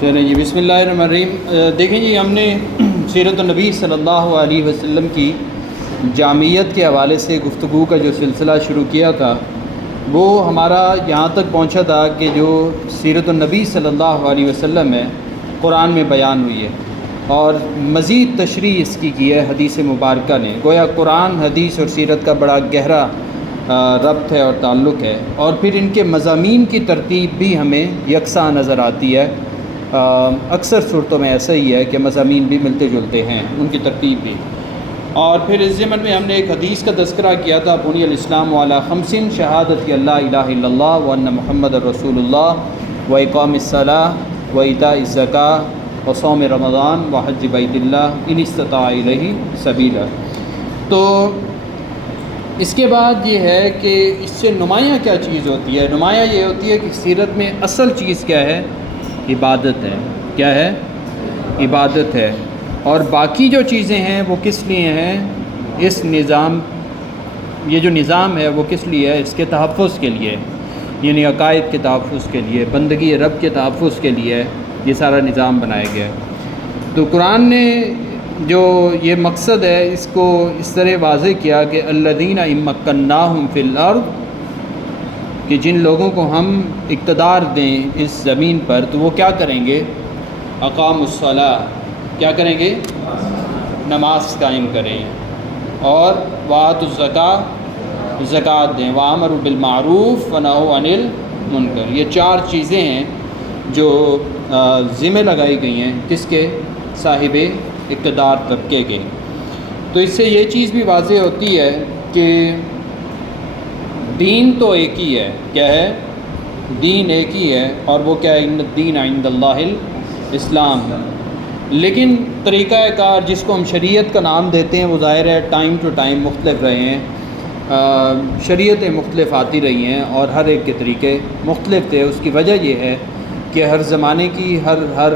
چلیں جی، بسم اللہ الرحمن الرحیم۔ دیکھیں جی، ہم نے سیرت النبی صلی اللہ علیہ وسلم کی جامعیت کے حوالے سے گفتگو کا جو سلسلہ شروع کیا تھا، وہ ہمارا یہاں تک پہنچا تھا کہ جو سیرت النبی صلی اللہ علیہ وسلم ہے قرآن میں بیان ہوئی ہے، اور مزید تشریح اس کی ہے حدیث مبارکہ نے۔ گویا قرآن، حدیث اور سیرت کا بڑا گہرا ربط ہے اور تعلق ہے، اور پھر ان کے مضامین کی ترتیب بھی ہمیں یکساں نظر آتی ہے۔ اکثر صورتوں میں ایسا ہی ہے کہ مضامین بھی ملتے جلتے ہیں، ان کی ترتیب بھی۔ اور پھر اس ضمن میں ہم نے ایک حدیث کا تذکرہ کیا تھا، بنی الاسلام علی خمس، شہادت کہ اللہ الہ الا اللہ وان محمد رسول اللہ، و اقام الصلاۃ و ایتاء الزکاۃ و صوم رمضان و حج بیت اللہ ان استطاع الیہ سبیلا۔ تو اس کے بعد یہ ہے کہ اس سے نمایاں کیا چیز ہوتی ہے؟ نمایاں یہ ہوتی ہے کہ سیرت میں اصل چیز کیا ہے؟ عبادت ہے۔ کیا ہے؟ عبادت ہے۔ اور باقی جو چیزیں ہیں وہ کس لیے ہیں؟ اس نظام، یہ جو نظام ہے وہ کس لیے ہے؟ اس کے تحفظ کے لیے، یعنی عقائد کے تحفظ کے لیے، بندگی رب کے تحفظ کے لیے یہ سارا نظام بنایا گیا ہے۔ تو قرآن نے جو یہ مقصد ہے اس کو اس طرح واضح کیا کہ الذین ان مکناہم فی الارض، کہ جن لوگوں کو ہم اقتدار دیں اس زمین پر تو وہ کیا کریں گے؟ اقاموا الصلاۃ، کیا کریں گے؟ نماز قائم کریں، اور وآتوا الزکاۃ، زکوٰۃ دیں، وامروا بالمعروف ونہوا عن المنکر۔ یہ چار چیزیں ہیں جو ذمہ لگائی گئی ہیں کس کے؟ صاحب اقتدار طبقے کے۔ تو اس سے یہ چیز بھی واضح ہوتی ہے کہ دین تو ایک ہی ہے۔ کیا ہے؟ دین ایک ہی ہے، اور وہ کیا ہے؟ ان الدین عند اللہ الاسلام۔ لیکن طریقہ کار جس کو ہم شریعت کا نام دیتے ہیں وہ ظاہر ہے ٹائم ٹو ٹائم مختلف رہے ہیں، شریعتیں مختلف آتی رہی ہیں اور ہر ایک کے طریقے مختلف تھے۔ اس کی وجہ یہ ہے کہ ہر زمانے کی، ہر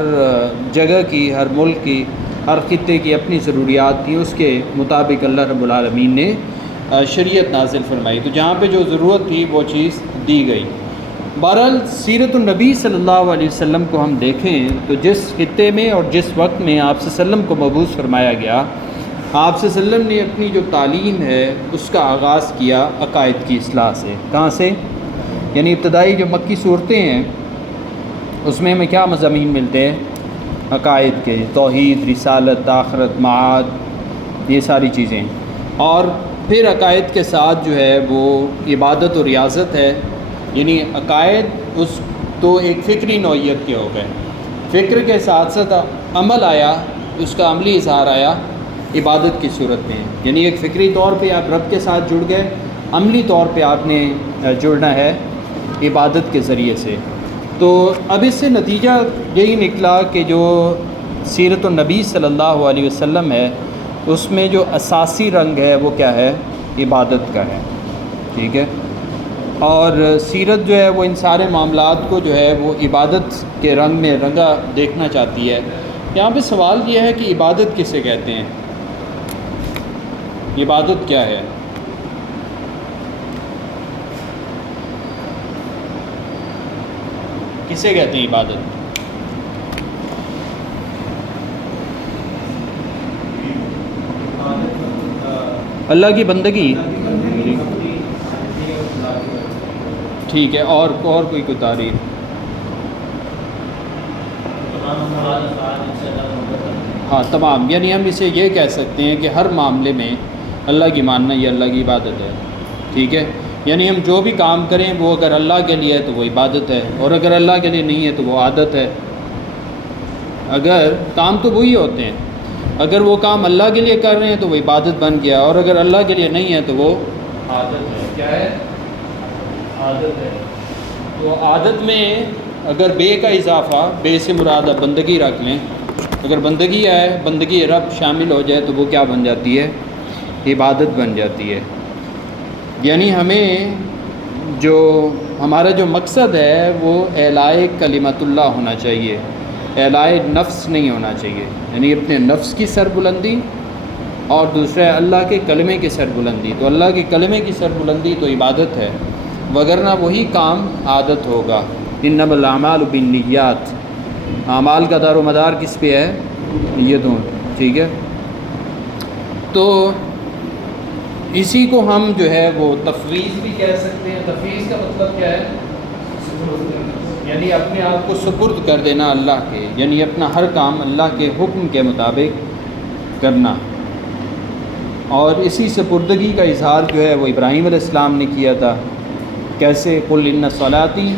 جگہ کی، ہر ملک کی، ہر خطے کی اپنی ضروریات تھیں، اس کے مطابق اللہ رب العالمین نے شریعت نازل فرمائی، تو جہاں پہ جو ضرورت تھی وہ چیز دی گئی۔ بہرحال سیرت النبی صلی اللہ علیہ وسلم کو ہم دیکھیں تو جس خطے میں اور جس وقت میں آپ صلی اللہ علیہ وسلم کو مبعوث فرمایا گیا، آپ صلی اللہ علیہ وسلم نے اپنی جو تعلیم ہے اس کا آغاز کیا عقائد کی اصلاح سے۔ کہاں سے؟ یعنی ابتدائی جو مکی صورتیں ہیں اس میں ہمیں کیا مضامین ملتے ہیں؟ عقائد کے، توحید، رسالت، آخرت، معاد، یہ ساری چیزیں۔ اور پھر عقائد کے ساتھ جو ہے وہ عبادت و ریاضت ہے، یعنی عقائد اس تو ایک فکری نوعیت کے ہو گئے، فکر کے ساتھ ساتھ عمل آیا، اس کا عملی اظہار آیا عبادت کی صورت میں، یعنی ایک فکری طور پہ آپ رب کے ساتھ جڑ گئے، عملی طور پہ آپ نے جڑنا ہے عبادت کے ذریعے سے۔ تو اب اس سے نتیجہ یہی نکلا کہ جو سیرت النبی صلی اللہ علیہ وسلم ہے اس میں جو اساسی رنگ ہے وہ کیا ہے؟ عبادت کا ہے، ٹھیک ہے۔ اور سیرت جو ہے وہ ان سارے معاملات کو جو ہے وہ عبادت کے رنگ میں رنگا دیکھنا چاہتی ہے۔ یہاں پہ سوال یہ ہے کہ عبادت کسے کہتے ہیں؟ عبادت کیا ہے؟ کسے کہتے ہیں عبادت؟ اللہ کی بندگی، ٹھیک ہے۔ اور کوئی تعریف؟ ہاں، تمام، یعنی ہم اسے یہ کہہ سکتے ہیں کہ ہر معاملے میں اللہ کی ماننا یہ اللہ کی عبادت ہے، ٹھیک ہے۔ یعنی ہم جو بھی کام کریں وہ اگر اللہ کے لیے ہے تو وہ عبادت ہے، اور اگر اللہ کے لیے نہیں ہے تو وہ عادت ہے۔ اگر کام تو وہی ہوتے ہیں، اگر وہ کام اللہ کے لیے کر رہے ہیں تو وہ عبادت بن گیا، اور اگر اللہ کے لیے نہیں ہے تو وہ عادت ہے۔ کیا ہے؟ عادت ہے۔ تو عادت میں اگر بے کا اضافہ، بے سے مراد اب بندگی رکھ لیں، اگر بندگی ہے، بندگی رب شامل ہو جائے تو وہ کیا بن جاتی ہے؟ عبادت بن جاتی ہے۔ یعنی ہمیں جو ہمارا جو مقصد ہے وہ اعلاء کلمت اللہ ہونا چاہیے، اعلاء نفس نہیں ہونا چاہیے، یعنی اپنے نفس کی سربلندی، اور دوسرا ہے اللہ کے کلمے کی سربلندی۔ تو اللہ کے کلمے کی سربلندی تو عبادت ہے، وگرنہ وہی کام عادت ہوگا۔ انما الاعمال بالنیات، اعمال کا دار و مدار کس پہ ہے؟ نیتوں، ٹھیک ہے. تو اسی کو ہم جو ہے وہ تفویض بھی کہہ سکتے ہیں. تفویض کا مطلب کیا ہے؟ یعنی اپنے آپ کو سپرد کر دینا اللہ کے، یعنی اپنا ہر کام اللہ کے حکم کے مطابق کرنا. اور اسی سپردگی کا اظہار جو ہے وہ ابراہیم علیہ السلام نے کیا تھا. کیسے؟ قل ان صلاتی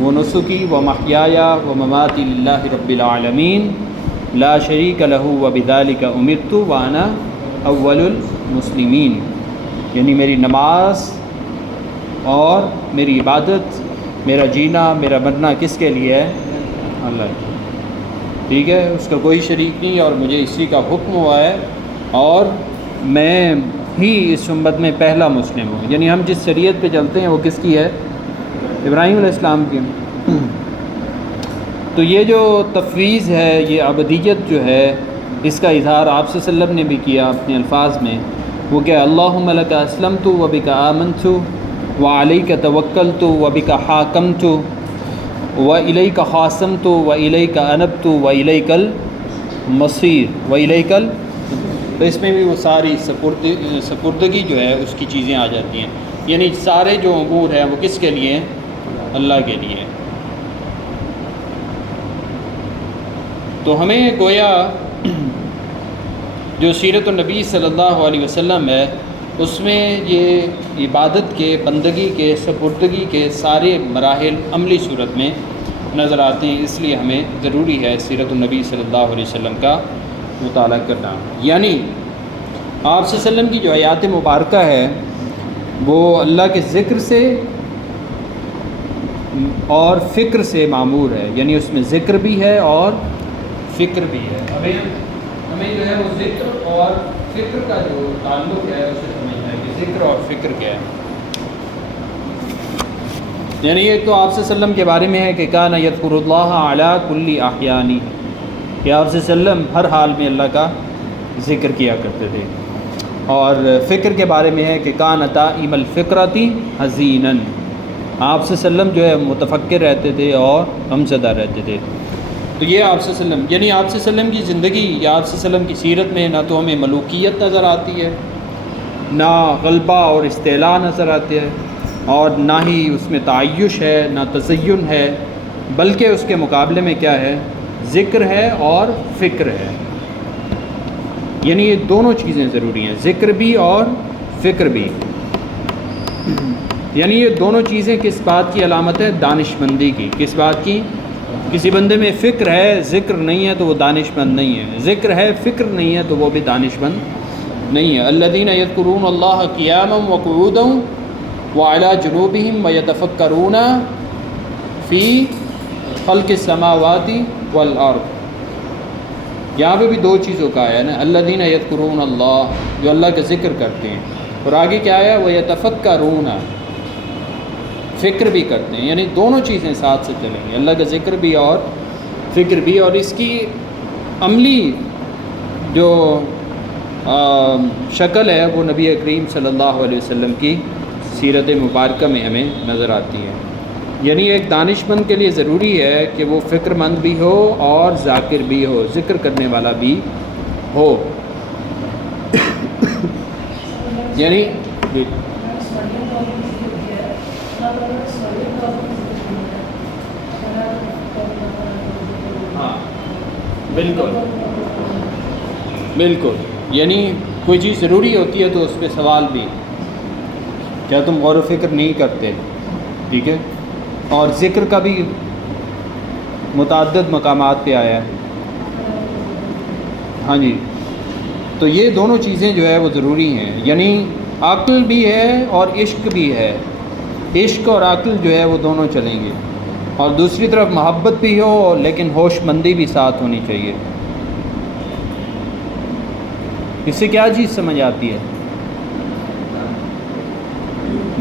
و نسکی و محیای و مماتی للہ رب العالمین لا شریک لہ و بذالک امرت وانا اول المسلمین. یعنی میری نماز اور میری عبادت، میرا جینا، میرا مرنا کس کے لیے ہے؟ اللہ کے. ٹھیک ہے، اس کا کوئی شریک نہیں اور مجھے اسی کا حکم ہوا ہے اور میں ہی اس امت میں پہلا مسلم ہوں. یعنی ہم جس شریعت پہ چلتے ہیں وہ کس کی ہے؟ ابراہیم علیہ السلام کی. تو یہ جو تفویض ہے، یہ عبدیت جو ہے، اس کا اظہار آپ صلی اللہ علیہ وسلم نے بھی کیا اپنے الفاظ میں. وہ کہ اللہم لک اسلمت و بک آمنت و علیک توکلت و بک حاکمت و الیک خاصمت و الیک انبت و الیک المصیر و الیک تو اس میں بھی وہ ساری سپردگی جو ہے اس کی چیزیں آ جاتی ہیں. یعنی سارے جو امور ہیں وہ کس کے لیے ہیں؟ اللہ کے لیے. تو ہمیں گویا جو سیرت النبی صلی اللہ علیہ وسلم ہے اس میں یہ عبادت کے، بندگی کے، سپردگی کے سارے مراحل عملی صورت میں نظر آتے ہیں. اس لیے ہمیں ضروری ہے سیرت النبی صلی اللہ علیہ وسلم کا مطالعہ کرنا. یعنی آپ صلی اللہ علیہ وسلم کی جو حیات مبارکہ ہے وہ اللہ کے ذکر سے اور فکر سے معمور ہے. یعنی اس میں ذکر بھی ہے اور فکر بھی ہے. ہمیں جو ہے وہ ذکر اور فکر کا جو تعلق ہے اسے سمجھنا ہے کہ ذکر اور فکر کیا ہے. یعنی ایک تو آپ صلی اللہ علیہ وسلم کے بارے میں ہے کہ کان یذکر اللہ علی کل احیانی، کہ آپ صلی اللہ علیہ وسلم ہر حال میں اللہ کا ذکر کیا کرتے تھے. اور فکر کے بارے میں ہے کہ کان دائم الفکرۃ حزینا، آپ صلی اللہ علیہ وسلم جو ہے متفکر رہتے تھے اور غمزدہ رہتے تھے. تو یہ آپ صلی اللہ علیہ وسلم، یعنی آپ صلی اللہ علیہ وسلم کی زندگی یا آپ صلی اللہ علیہ وسلم کی سیرت میں نہ تو ہمیں ملوکیت نظر آتی ہے، نہ غلبہ اور استعلاء نظر آتے ہے، اور نہ ہی اس میں تعیش ہے، نہ تزین ہے، بلکہ اس کے مقابلے میں کیا ہے؟ ذکر ہے اور فکر ہے. یعنی یہ دونوں چیزیں ضروری ہیں، ذکر بھی اور فکر بھی. یعنی یہ دونوں چیزیں کس بات کی علامت ہے؟ دانش مندی کی. کس بات کی؟ کسی بندے میں فکر ہے، ذکر نہیں ہے تو وہ دانش مند نہیں ہے. ذکر ہے، فکر نہیں ہے تو وہ بھی دانش مند نہیں ہے. الذین یذکرون اللہ قیاما وقعودا وعلی جنوبہم ویتفکرون فی خلق السماوات والارض. یہاں پہ بھی دو چیزوں کا آیا ہے نا، الذین یذکرون اللہ، جو اللہ کا ذکر کرتے ہیں، اور آگے کیا آیا؟ ویتفکرون، فکر بھی کرتے ہیں. یعنی دونوں چیزیں ساتھ سے چلیں گی، اللہ کا ذکر بھی اور فکر بھی. اور اس کی عملی جو شکل ہے وہ نبی کریم صلی اللہ علیہ وسلم کی سیرت مبارکہ میں ہمیں نظر آتی ہے. یعنی ایک دانش مند کے لیے ضروری ہے کہ وہ فکر مند بھی ہو اور ذاکر بھی ہو، ذکر کرنے والا بھی ہو. یعنی ہاں بالکل بالکل. یعنی کوئی چیز ضروری ہوتی ہے تو اس پہ سوال بھی، کیا تم غور و فکر نہیں کرتے؟ ٹھیک ہے. اور ذکر کا بھی متعدد مقامات پہ آیا ہے. ہاں جی. تو یہ دونوں چیزیں جو ہے وہ ضروری ہیں. یعنی عقل بھی ہے اور عشق بھی ہے. عشق اور عقل جو ہے وہ دونوں چلیں گے. اور دوسری طرف محبت بھی ہو لیکن ہوش مندی بھی ساتھ ہونی چاہیے. اس سے کیا چیز سمجھ آتی ہے؟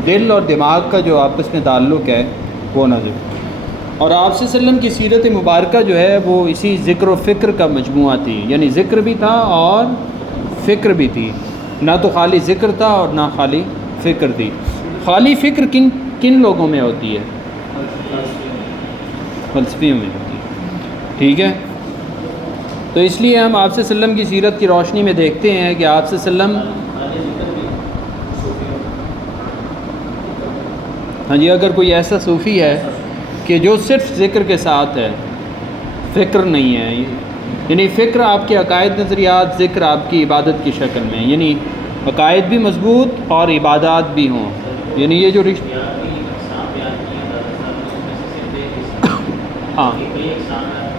دل اور دماغ کا جو آپس میں تعلق ہے وہ نظر. اور آپ صلی اللہ علیہ وسلم کی سیرت مبارکہ جو ہے وہ اسی ذکر و فکر کا مجموعہ تھی. یعنی ذکر بھی تھا اور فکر بھی تھی، نہ تو خالی ذکر تھا اور نہ خالی فکر تھی. خالی فکر کن لوگوں میں ہوتی ہے؟ فلسفیوں میں ہوتی ہے. ٹھیک ہے، تو اس لیے ہم آپ سے وسلم کی سیرت کی روشنی میں دیکھتے ہیں کہ آپ سے وسلم، ہاں جی، اگر کوئی ایسا صوفی ہے کہ جو صرف ذکر کے ساتھ ہے، فکر نہیں ہے، یعنی فکر آپ کے عقائد نظریات، ذکر آپ کی عبادت کی شکل میں، یعنی عقائد بھی مضبوط اور عبادات بھی ہوں، یعنی یہ جو ہاں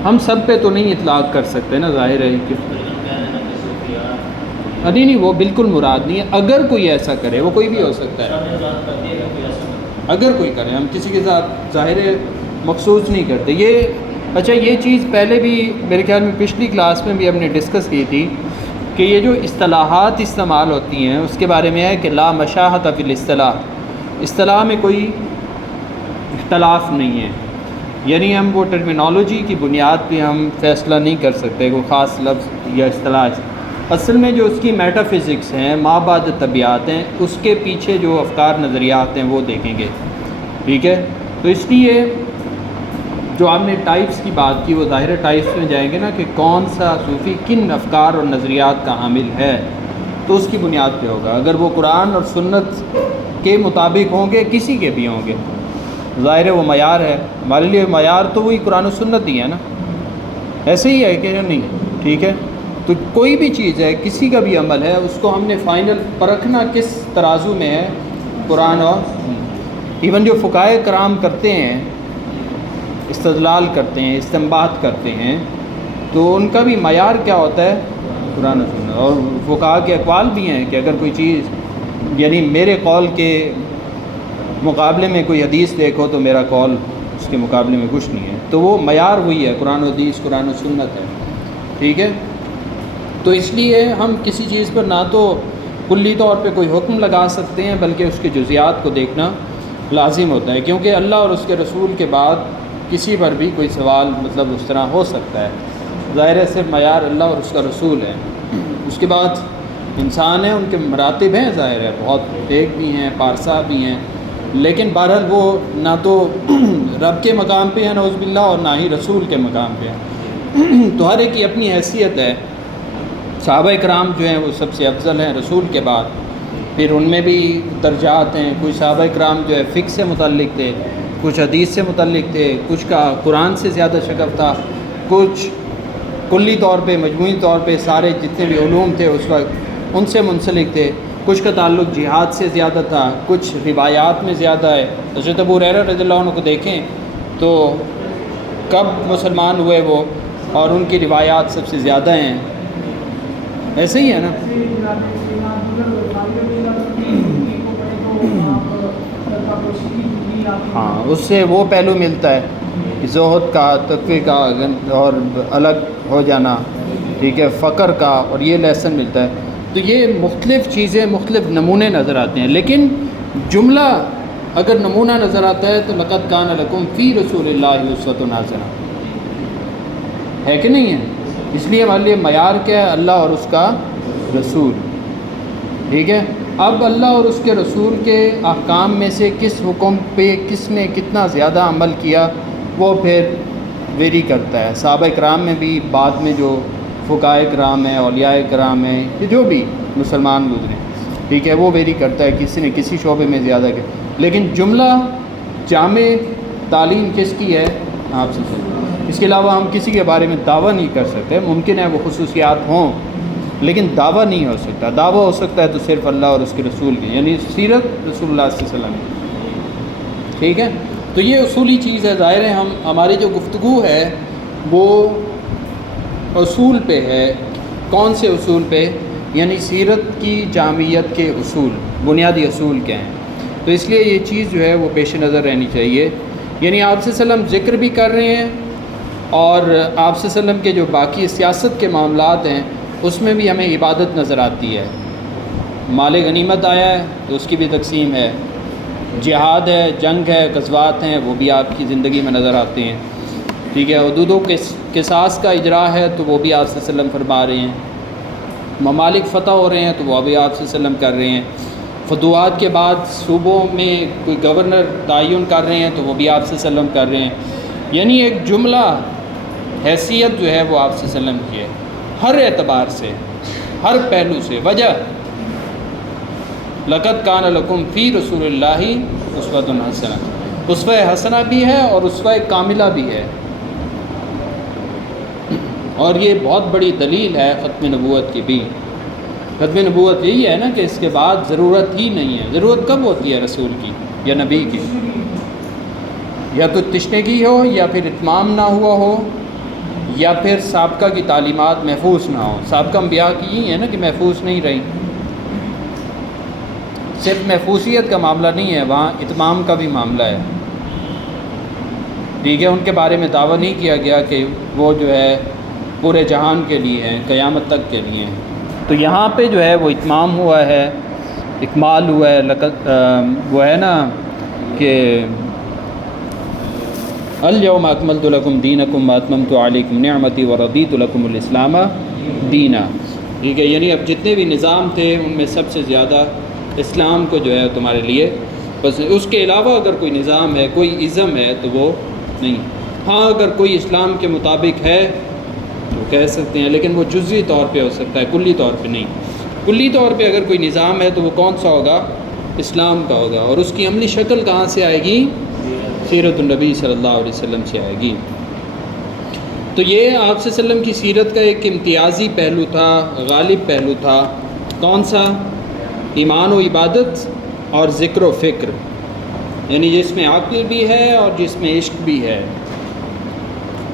ہم سب پہ تو نہیں اطلاق کر سکتے نا، ظاہر ہے کہ نہیں وہ بالکل مراد نہیں ہے، اگر کوئی ایسا کرے، وہ کوئی بھی ہو سکتا ہے، اگر کوئی کرے، ہم کسی کے ساتھ ظاہر مخصوص نہیں کرتے یہ۔ اچھا، یہ چیز پہلے بھی میرے خیال میں پچھلی کلاس میں بھی ہم نے ڈسکس کی تھی کہ یہ جو اصطلاحات استعمال ہوتی ہیں اس کے بارے میں ہے کہ لا مشاہۃ فی الاصطلاح، اصطلاح میں کوئی اختلاف نہیں ہے، یعنی ہم وہ ٹرمینالوجی کی بنیاد پہ ہم فیصلہ نہیں کر سکتے کوئی خاص لفظ یا اصطلاح۔ اصل میں جو اس کی میٹا فزکس ہیں، مابعد طبیعت ہیں، اس کے پیچھے جو افکار نظریات ہیں وہ دیکھیں گے، ٹھیک ہے۔ تو اس لیے جو آپ نے ٹائپس کی بات کی، وہ ظاہر ٹائپس میں جائیں گے نا کہ کون سا صوفی کن افکار اور نظریات کا حامل ہے، تو اس کی بنیاد پہ ہوگا۔ اگر وہ قرآن اور سنت کے مطابق ہوں گے، کسی کے بھی ہوں گے، ظاہر ہے وہ معیار ہے ہمارے لیے، معیار تو وہی قرآن و سنت ہی ہے نا، ایسے ہی ہے کہ نہیں، ٹھیک ہے۔ تو کوئی بھی چیز ہے، کسی کا بھی عمل ہے، اس کو ہم نے فائنل پرکھنا کس ترازو میں ہے، قرآن اور ایون جو فقہائے کرام کرتے ہیں، استدلال کرتے ہیں، استنباط کرتے ہیں، تو ان کا بھی معیار کیا ہوتا ہے، قرآن و سنت۔ اور فقہاء کے اقوال بھی ہیں کہ اگر کوئی چیز، یعنی میرے قول کے مقابلے میں کوئی حدیث دیکھو تو میرا قول اس کے مقابلے میں کچھ نہیں ہے، تو وہ معیار وہی ہے، قرآن و حدیث، قرآن و سنت ہے، ٹھیک ہے۔ تو اس لیے ہم کسی چیز پر نہ تو کلی طور پہ کوئی حکم لگا سکتے ہیں، بلکہ اس کے جزیات کو دیکھنا لازم ہوتا ہے، کیونکہ اللہ اور اس کے رسول کے بعد کسی پر بھی کوئی سوال مطلب اس طرح ہو سکتا ہے، ظاہر ہے صرف معیار اللہ اور اس کا رسول ہے، اس کے بعد انسان ہیں، ان کے مراتب ہیں، ظاہر ہے بہت ایک بھی ہیں، پارسا بھی ہیں، لیکن بہرحال وہ نہ تو رب کے مقام پہ ہیں نعوذ باللہ، اور نہ ہی رسول کے مقام پہ ہیں، تو ہر ایک کی اپنی حیثیت ہے۔ صحابہ کرام جو ہیں وہ سب سے افضل ہیں رسول کے بعد، پھر ان میں بھی درجات ہیں، کوئی صحابہ کرام جو ہے فقہ سے متعلق تھے، کچھ حدیث سے متعلق تھے، کچھ کا قرآن سے زیادہ شغف تھا، کچھ کلی طور پہ مجموعی طور پہ سارے جتنے بھی علوم تھے اس وقت ان سے منسلک تھے، کچھ کا تعلق جہاد سے زیادہ تھا، کچھ روایات میں زیادہ ہے۔ حضرت ابو ہریرہ رضی اللہ عنہ کو دیکھیں تو کب مسلمان ہوئے وہ، اور ان کی روایات سب سے زیادہ ہیں، ایسے ہی ہے نا۔ ہاں، اس سے وہ پہلو ملتا ہے زہد کا، تقوی کا اور الگ ہو جانا، ٹھیک ہے، فقر کا، اور یہ لیسن ملتا ہے۔ تو یہ مختلف چیزیں، مختلف نمونے نظر آتے ہیں، لیکن جملہ اگر نمونہ نظر آتا ہے تو لقد کان لکم فی رسول اللہ اسوۃ حسنہ ہے کہ نہیں ہے؟ اس لیے ہمارے لیے معیار کیا ہے، اللہ اور اس کا رسول، ٹھیک ہے۔ اب اللہ اور اس کے رسول کے احکام میں سے کس حکم پہ کس نے کتنا زیادہ عمل کیا، وہ پھر ویری کرتا ہے۔ صحابہ کرام میں بھی، بعد میں جو فقہائے کرام ہیں، اولیاء کرام ہیں، یہ جو بھی مسلمان گزرے، ٹھیک ہے، وہ ویری کرتا ہے، کسی نے کسی شعبے میں زیادہ کیا، لیکن جملہ جامع تعلیم کس کی ہے، آپ سے۔ اس کے علاوہ ہم کسی کے بارے میں دعویٰ نہیں کر سکتے، ممکن ہے وہ خصوصیات ہوں لیکن دعویٰ نہیں ہو سکتا، دعویٰ ہو سکتا ہے تو صرف اللہ اور اس کے رسول کی، یعنی سیرت رسول اللہ صلی اللہ علیہ وسلم، ٹھیک ہے۔ تو یہ اصولی چیز ہے، ظاہر ہے ہماری جو گفتگو ہے وہ اصول پہ ہے۔ کون سے اصول پہ؟ یعنی سیرت کی جامعیت کے اصول، بنیادی اصول کیا ہیں، تو اس لیے یہ چیز جو ہے وہ پیش نظر رہنی چاہیے۔ یعنی آپ صلی اللہ علیہ وسلم ذکر بھی کر رہے ہیں، اور آپ صلی اللہ علیہ وسلم کے جو باقی سیاست کے معاملات ہیں اس میں بھی ہمیں عبادت نظر آتی ہے۔ مال غنیمت آیا ہے تو اس کی بھی تقسیم ہے، جہاد ہے، جنگ ہے، غزوات ہیں، وہ بھی آپ کی زندگی میں نظر آتے ہیں، ٹھیک ہے۔ حدود و قصاص کا اجرا ہے تو وہ بھی آپ صلی اللہ علیہ وسلم فرما رہے ہیں، ممالک فتح ہو رہے ہیں تو وہ بھی آپ صلی اللہ علیہ وسلم کر رہے ہیں، فتوحات کے بعد صوبوں میں کوئی گورنر تعین کر رہے ہیں تو وہ بھی آپ صلی اللہ علیہ وسلم کر رہے ہیں۔ یعنی ایک جملہ حیثیت جو ہے وہ آپ صلی اللہ علیہ وسلم کی ہے، ہر اعتبار سے، ہر پہلو سے۔ وجہ لقد کان لکم فی رسول اللہ اسوۃ حسنہ، اسوہ حسنہ بھی ہے اور اسوہ کاملہ بھی ہے، اور یہ بہت بڑی دلیل ہے ختم نبوت کی بھی۔ ختم نبوت یہی ہے نا کہ اس کے بعد ضرورت ہی نہیں ہے۔ ضرورت کب ہوتی ہے رسول کی یا نبی کی؟ یا تو تشنگی ہو، یا پھر اتمام نہ ہوا ہو، یا پھر سابقہ کی تعلیمات محفوظ نہ ہو۔ سابقہ انبیاء کی یہی ہے نا کہ محفوظ نہیں رہی۔ صرف محفوظیت کا معاملہ نہیں ہے، وہاں اتمام کا بھی معاملہ ہے، ٹھیک ہے۔ ان کے بارے میں دعویٰ نہیں کیا گیا کہ وہ جو ہے پورے جہان کے لیے ہیں، قیامت تک کے لیے ہیں۔ تو یہاں پہ جو ہے وہ اتمام ہوا ہے، اکمال ہوا ہے۔ وہ ہے نا کہ الیوم اکملت لکم دینکم واتممت علیکم نعمتی ورضیت لکم الاسلام دینا، ٹھیک ہے۔ یعنی اب جتنے بھی نظام تھے ان میں سب سے زیادہ اسلام کو جو ہے تمہارے لیے بس، اس کے علاوہ اگر کوئی نظام ہے، کوئی ازم ہے تو وہ نہیں۔ ہاں اگر کوئی اسلام کے مطابق ہے تو کہہ سکتے ہیں، لیکن وہ جزوی طور پہ ہو سکتا ہے، کلی طور پہ نہیں۔ کلی طور پہ اگر کوئی نظام ہے تو وہ کون سا ہوگا؟ اسلام کا ہوگا، اور اس کی عملی شکل کہاں سے آئے گی؟ سیرت النبی صلی اللہ علیہ وسلم سے آئے گی۔ تو یہ آپ صلی اللہ علیہ وسلم کی سیرت کا ایک امتیازی پہلو تھا، غالب پہلو تھا۔ کون سا؟ ایمان و عبادت اور ذکر و فکر، یعنی جس میں عقل بھی ہے اور جس میں عشق بھی ہے،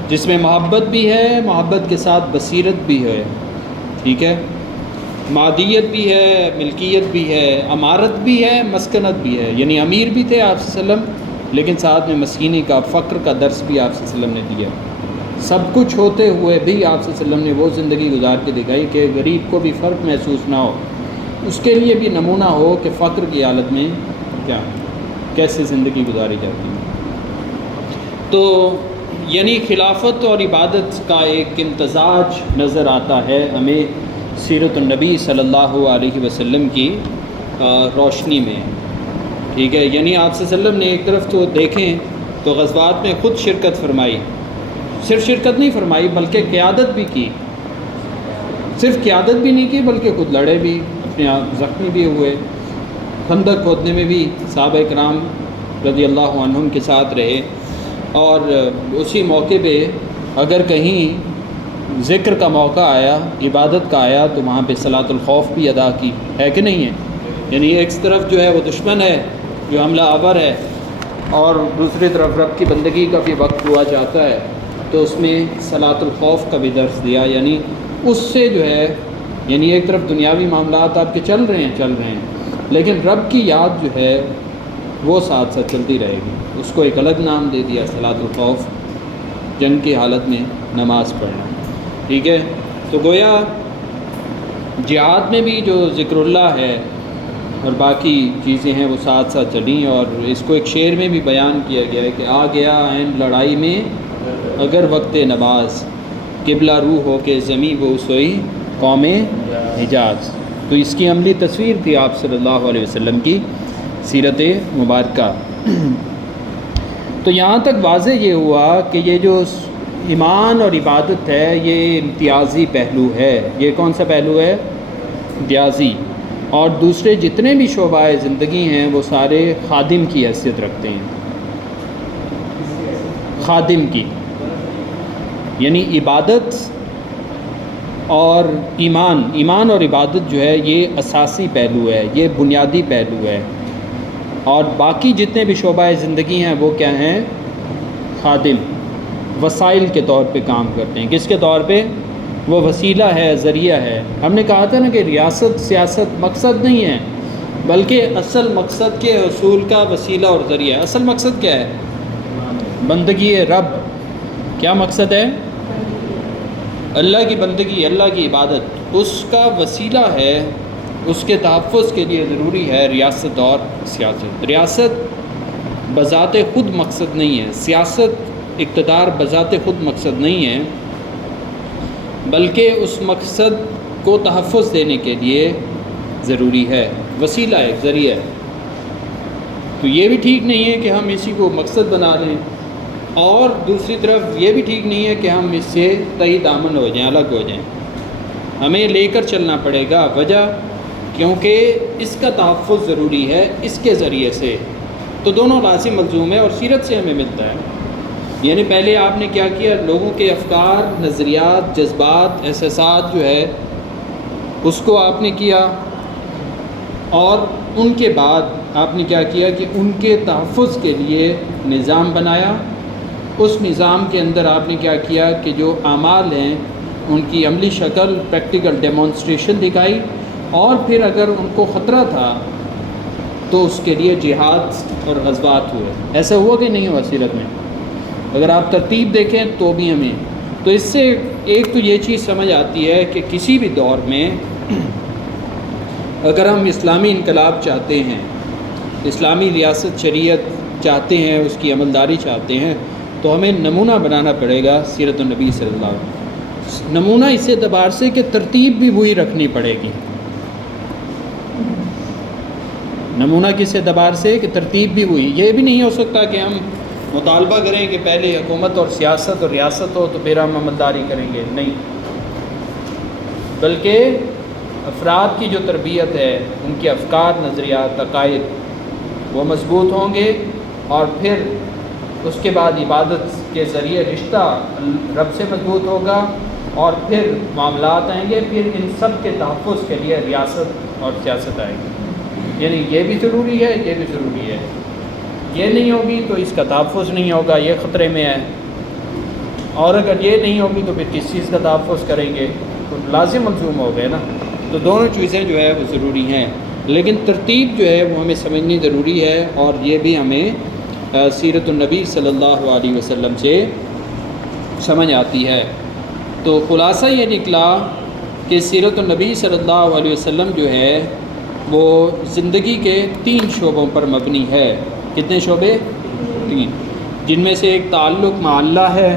جس میں محبت بھی ہے، محبت کے ساتھ بصیرت بھی ہے، ٹھیک ہے، مادیت بھی ہے، ملکیت بھی ہے، امارت بھی ہے، مسکنت بھی ہے۔ یعنی امیر بھی تھے آپ صلی اللہ علیہ وسلم، لیکن ساتھ میں مسکینی کا، فقر کا درس بھی آپ صلی اللہ علیہ وسلم نے دیا۔ سب کچھ ہوتے ہوئے بھی آپ صلی اللہ علیہ وسلم نے وہ زندگی گزار کے دکھائی کہ غریب کو بھی فرق محسوس نہ ہو، اس کے لیے بھی نمونہ ہو کہ فقر کی حالت میں کیسے زندگی گزاری جاتی ہے۔ تو یعنی خلافت اور عبادت کا ایک امتزاج نظر آتا ہے ہمیں سیرت النبی صلی اللہ علیہ وسلم کی روشنی میں، ٹھیک ہے۔ یعنی آپ صلی اللہ علیہ وسلم نے ایک طرف تو دیکھیں تو غزوات میں خود شرکت فرمائی، صرف شرکت نہیں فرمائی بلکہ قیادت بھی کی، صرف قیادت بھی نہیں کی بلکہ خود لڑے بھی، اپنے آپ زخمی بھی ہوئے، خندق کھودنے میں بھی صحابہ کرام رضی اللہ عنہم کے ساتھ رہے، اور اسی موقع پہ اگر کہیں ذکر کا موقع آیا، عبادت کا آیا، تو وہاں پہ صلاۃ الخوف بھی ادا کی، ہے کہ نہیں ہے؟ یعنی ایک طرف جو ہے وہ دشمن ہے جو حملہ آور ہے، اور دوسری طرف رب کی بندگی کا بھی وقت ہوا جاتا ہے، تو اس میں صلاۃ الخوف کا بھی درس دیا۔ یعنی اس سے جو ہے، یعنی ایک طرف دنیاوی معاملات آپ کے چل رہے ہیں، لیکن رب کی یاد جو ہے وہ ساتھ ساتھ چلتی رہے گی۔ اس کو ایک الگ نام دے دیا صلاۃ الخوف، جنگ کی حالت میں نماز پڑھنا، ٹھیک ہے۔ تو گویا جہاد میں بھی جو ذکر اللہ ہے اور باقی چیزیں ہیں وہ ساتھ ساتھ چلیں، اور اس کو ایک شعر میں بھی بیان کیا گیا ہے کہ آ گیا عین لڑائی میں اگر وقت نماز، قبلہ روح ہو کے زمیں وہ سوئی قوم حجاز۔ تو اس کی عملی تصویر تھی آپ صلی اللہ علیہ وسلم کی سیرت مبارکہ۔ تو یہاں تک واضح یہ ہوا کہ یہ جو ایمان اور عبادت ہے یہ امتیازی پہلو ہے۔ یہ کون سا پہلو ہے؟ امتیازی۔ اور دوسرے جتنے بھی شعبہ زندگی ہیں وہ سارے خادم کی حیثیت رکھتے ہیں، خادم کی، یعنی عبادت اور ایمان اور عبادت جو ہے یہ اساسی پہلو ہے، یہ بنیادی پہلو ہے، اور باقی جتنے بھی شعبہ زندگی ہیں وہ کیا ہیں؟ خادم، وسائل کے طور پہ کام کرتے ہیں۔ کس کے طور پہ؟ وہ وسیلہ ہے، ذریعہ ہے۔ ہم نے کہا تھا نا کہ ریاست سیاست مقصد نہیں ہے، بلکہ اصل مقصد کے حصول کا وسیلہ اور ذریعہ ہے۔ اصل مقصد کیا ہے؟ بندگی رب۔ کیا مقصد ہے؟ اللہ کی بندگی، اللہ کی عبادت، اس کا وسیلہ ہے، اس کے تحفظ کے لیے ضروری ہے ریاست اور سیاست۔ ریاست بذات خود مقصد نہیں ہے، سیاست اقتدار بذات خود مقصد نہیں ہے، بلکہ اس مقصد کو تحفظ دینے کے لیے ضروری ہے، وسیلہ ہے، ذریعہ ہے۔ تو یہ بھی ٹھیک نہیں ہے کہ ہم اسی کو مقصد بنا لیں اور دوسری طرف یہ بھی ٹھیک نہیں ہے کہ ہم اس سے تہی دامن ہو جائیں، الگ ہو جائیں، ہمیں لے کر چلنا پڑے گا۔ وجہ کیونکہ اس کا تحفظ ضروری ہے اس کے ذریعے سے، تو دونوں لازم ملزوم ہے اور سیرت سے ہمیں ملتا ہے۔ یعنی پہلے آپ نے کیا کیا، لوگوں کے افکار، نظریات، جذبات، احساسات جو ہے اس کو آپ نے کیا، اور ان کے بعد آپ نے کیا کیا کہ ان کے تحفظ کے لیے نظام بنایا۔ اس نظام کے اندر آپ نے کیا کیا کہ جو اعمال ہیں ان کی عملی شکل، پریکٹیکل ڈیمانسٹریشن دکھائی، اور پھر اگر ان کو خطرہ تھا تو اس کے لیے جہاد اور غزوات ہوئے۔ ایسا ہوا کہ نہیں ہوا سیرت میں؟ اگر آپ ترتیب دیکھیں تو بھی ہمیں تو اس سے ایک تو یہ چیز سمجھ آتی ہے کہ کسی بھی دور میں اگر ہم اسلامی انقلاب چاہتے ہیں، اسلامی ریاست شریعت چاہتے ہیں، اس کی عملداری چاہتے ہیں، تو ہمیں نمونہ بنانا پڑے گا سیرت النبی صلی اللہ علیہ وسلم۔ نمونہ اس اعتبار سے کہ ترتیب بھی وہی رکھنی پڑے گی۔ نمونہ کس اعتبار سے کہ ترتیب بھی وہی، یہ بھی نہیں ہو سکتا کہ ہم مطالبہ کریں کہ پہلے حکومت اور سیاست اور ریاست ہو تو پھر ہم عملداری کریں گے، نہیں، بلکہ افراد کی جو تربیت ہے، ان کے افکار، نظریات، عقائد وہ مضبوط ہوں گے، اور پھر اس کے بعد عبادت کے ذریعے رشتہ رب سے مضبوط ہوگا، اور پھر معاملات آئیں گے، پھر ان سب کے تحفظ کے لیے ریاست اور سیاست آئے گی۔ یعنی یہ بھی ضروری ہے، یہ بھی ضروری ہے، یہ نہیں ہوگی تو اس کا تحفظ نہیں ہوگا، یہ خطرے میں ہے، اور اگر یہ نہیں ہوگی تو پھر کس چیز کا تحفظ کریں گے؟ تو لازم ملزوم ہو گئے نا۔ تو دونوں چیزیں جو ہے وہ ضروری ہیں، لیکن ترتیب جو ہے وہ ہمیں سمجھنی ضروری ہے، اور یہ بھی ہمیں سیرت النبی صلی اللہ علیہ وسلم سے سمجھ آتی ہے۔ تو خلاصہ یہ نکلا کہ سیرت النبی صلی اللہ علیہ وسلم جو ہے وہ زندگی کے 3 شعبوں پر مبنی ہے۔ کتنے شعبے؟ 3، جن میں سے ایک تعلق مع اللہ ہے،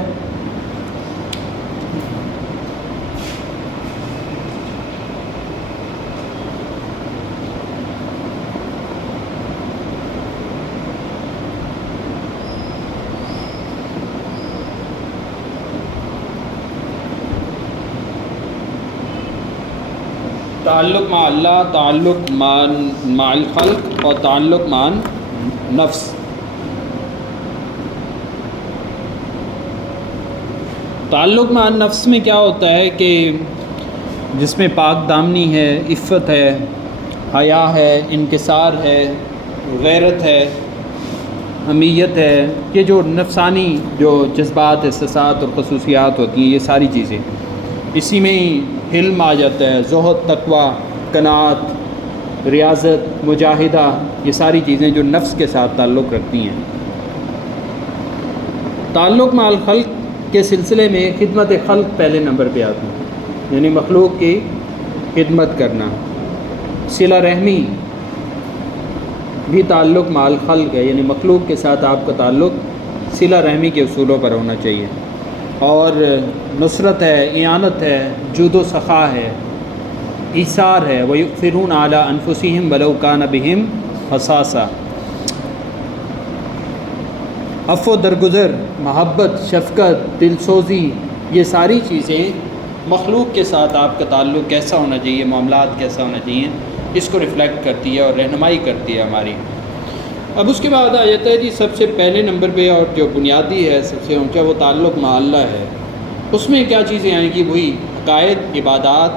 تعلق مع اللہ، تعلق مع الخلق، اور تعلق مع نفس۔ تعلق مع نفس میں کیا ہوتا ہے کہ جس میں پاک دامنی ہے، عفت ہے، حیا ہے، انکسار ہے، غیرت ہے، حمیت ہے، یہ جو نفسانی جو جذبات، احساسات اور خصوصیات ہوتی ہیں، یہ ساری چیزیں اسی میں ہی حلم آ جاتا ہے، زہد، تقوی، قناعت، ریاضت، مجاہدہ، یہ ساری چیزیں جو نفس کے ساتھ تعلق رکھتی ہیں۔ تعلق مع الخلق کے سلسلے میں خدمت خلق پہلے نمبر پہ آتی ہے، یعنی مخلوق کی خدمت کرنا۔ صلہ رحمی بھی تعلق مع الخلق ہے، یعنی مخلوق کے ساتھ آپ کا تعلق صلہ رحمی کے اصولوں پر ہونا چاہیے۔ اور نصرت ہے، اعانت ہے، جود و سخا ہے، ایثار ہے، وَيُؤْثِرُونَ عَلَىٰ أَنفُسِهِمْ وَلَوْ كَانَ بِهِمْ خَصَاصَةٌ، عفو، درگزر، محبت، شفقت، دل سوزی، یہ ساری چیزیں مخلوق کے ساتھ آپ کا تعلق کیسا ہونا چاہیے، معاملات کیسا ہونا چاہیے، اس کو ریفلیکٹ کرتی ہے اور رہنمائی کرتی ہے ہماری۔ اب اس کے بعد آ جاتا ہے جی سب سے پہلے نمبر پہ اور جو بنیادی ہے، سب سے اونچا، وہ تعلق مع اللہ ہے۔ اس میں کیا چیزیں آئیں گی؟ وہی عقائد، عبادات،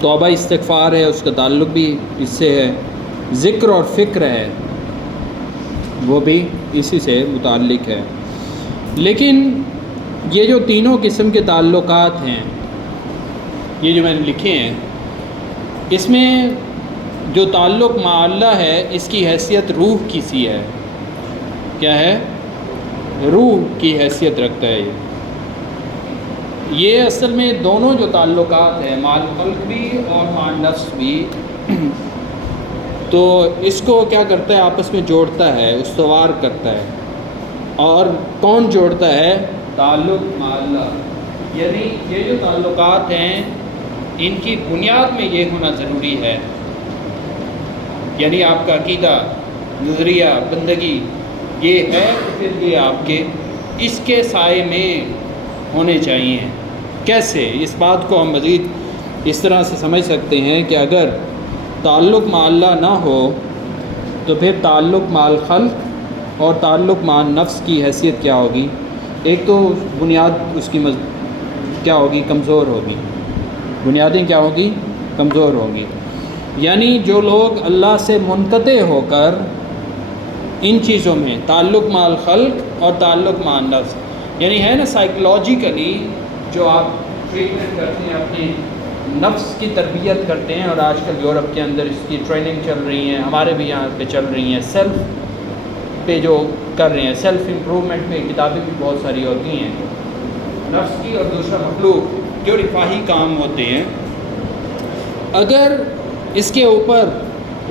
توبہ، استغفار ہے، اس کا تعلق بھی اس سے ہے، ذکر اور فکر ہے، وہ بھی اسی سے متعلق ہے۔ لیکن یہ جو تینوں قسم کے تعلقات ہیں، یہ جو میں نے لکھے ہیں، اس میں جو تعلق مع اللہ ہے، اس کی حیثیت روح کی سی ہے۔ کیا ہے؟ روح کی حیثیت رکھتا ہے یہ اصل میں دونوں جو تعلقات ہیں، مع الخلق بھی اور مع النفس بھی، تو اس کو کیا کرتا ہے؟ آپس میں جوڑتا ہے، استوار کرتا ہے۔ اور کون جوڑتا ہے؟ تعلق مع اللہ۔ یعنی یہ جو تعلقات ہیں، ان کی بنیاد میں یہ ہونا ضروری ہے، یعنی آپ کا عقیدہ، نظریہ بندگی یہ ہے تو پھر یہ آپ کے اس کے سائے میں ہونے چاہیے۔ کیسے؟ اس بات کو ہم مزید اس طرح سے سمجھ سکتے ہیں کہ اگر تعلق مع اللہ نہ ہو تو پھر تعلق مع الخلق اور تعلق مع نفس کی حیثیت کیا ہوگی؟ ایک تو بنیاد اس کی کیا ہوگی؟ کمزور ہوگی۔ بنیادیں کیا ہوگی؟ کمزور ہوگی۔ یعنی جو لوگ اللہ سے منقطع ہو کر ان چیزوں میں تعلق مع الخلق اور تعلق مع النفس، یعنی ہے نا سائیکولوجیکلی جو آپ ٹریٹمنٹ کرتے ہیں، اپنے نفس کی تربیت کرتے ہیں، اور آج کل یورپ کے اندر اس کی ٹریننگ چل رہی ہیں، ہمارے بھی یہاں پہ چل رہی ہیں، سیلف پہ جو کر رہے ہیں، سیلف امپرومنٹ پہ کتابیں بھی بہت ساری ہوتی ہیں، نفس کی اور دوسرا مخلوق جو رفاہی کام ہوتے ہیں۔ اگر اس کے اوپر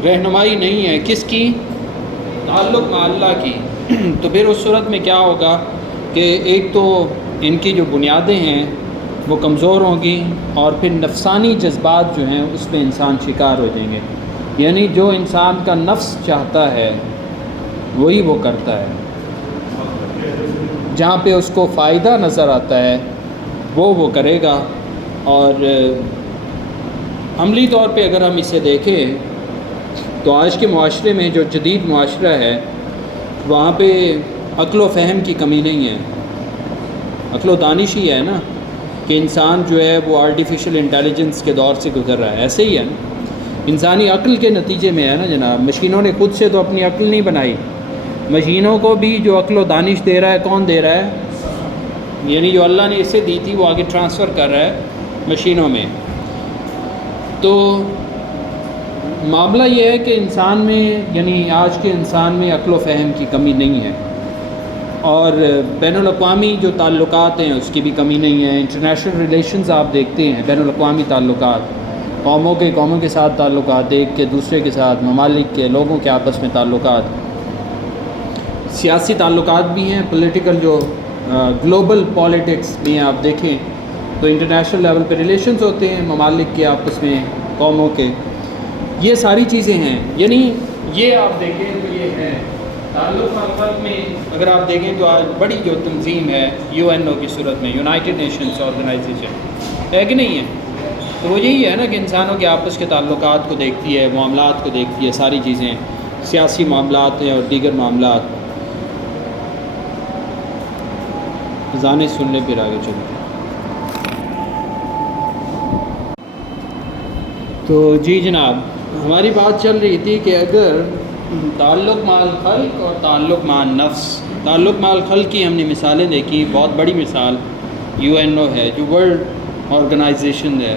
رہنمائی نہیں ہے کس کی؟ تعلق مع اللہ کی، تو پھر اس صورت میں کیا ہوگا کہ ایک تو ان کی جو بنیادیں ہیں وہ کمزور ہوں گی، اور پھر نفسانی جذبات جو ہیں اس میں انسان شکار ہو جائیں گے۔ یعنی جو انسان کا نفس چاہتا ہے وہی وہ کرتا ہے، جہاں پہ اس کو فائدہ نظر آتا ہے وہ کرے گا۔ اور عملی طور پہ اگر ہم اسے دیکھیں تو آج کے معاشرے میں جو جدید معاشرہ ہے وہاں پہ عقل و فہم کی کمی نہیں ہے، عقل و دانش ہی ہے نا، کہ انسان جو ہے وہ آرٹیفیشل انٹیلیجنس کے دور سے گزر رہا ہے۔ ایسے ہی ہے نا، انسانی عقل کے نتیجے میں ہے نا جناب، مشینوں نے خود سے تو اپنی عقل نہیں بنائی، مشینوں کو بھی جو عقل و دانش دے رہا ہے کون دے رہا ہے؟ یعنی جو اللہ نے اسے دی تھی وہ آگے ٹرانسفر کر رہا ہے مشینوں میں۔ تو معاملہ یہ ہے کہ انسان میں، یعنی آج کے انسان میں عقل و فہم کی کمی نہیں ہے، اور بین الاقوامی جو تعلقات ہیں اس کی بھی کمی نہیں ہے۔ انٹرنیشنل ریلیشنز آپ دیکھتے ہیں، بین الاقوامی تعلقات، قوموں کے ساتھ تعلقات، ایک کے دوسرے کے ساتھ، ممالک کے لوگوں کے آپس میں تعلقات، سیاسی تعلقات بھی ہیں، پولیٹیکل جو گلوبل پالیٹکس بھی ہیں آپ دیکھیں تو انٹرنیشنل لیول پہ ریلیشنز ہوتے ہیں ممالک کے آپس میں، قوموں کے، یہ ساری چیزیں ہیں۔ یعنی یہ آپ دیکھیں تو یہ ہے تعلق مع الخلق میں۔ اگر آپ دیکھیں تو آج بڑی جو تنظیم ہے UNO کی صورت میں، یونائٹڈ نیشنز آرگنائزیشن، ہے کہ نہیں ہے؟ تو وہ یہی ہے نا کہ انسانوں کے آپس کے تعلقات کو دیکھتی ہے، معاملات کو دیکھتی ہے، ساری چیزیں، سیاسی معاملات ہیں اور دیگر معاملات۔ اذانیں سن لیں پھر آگے چلتے ہیں۔ تو جی جناب، ہماری بات چل رہی تھی کہ اگر تعلق مع الخلق اور تعلق مع النفس، تعلق مع الخلق کی ہم نے مثالیں دیکھی، بہت بڑی مثال UNO ہے جو ورلڈ آرگنائزیشن ہے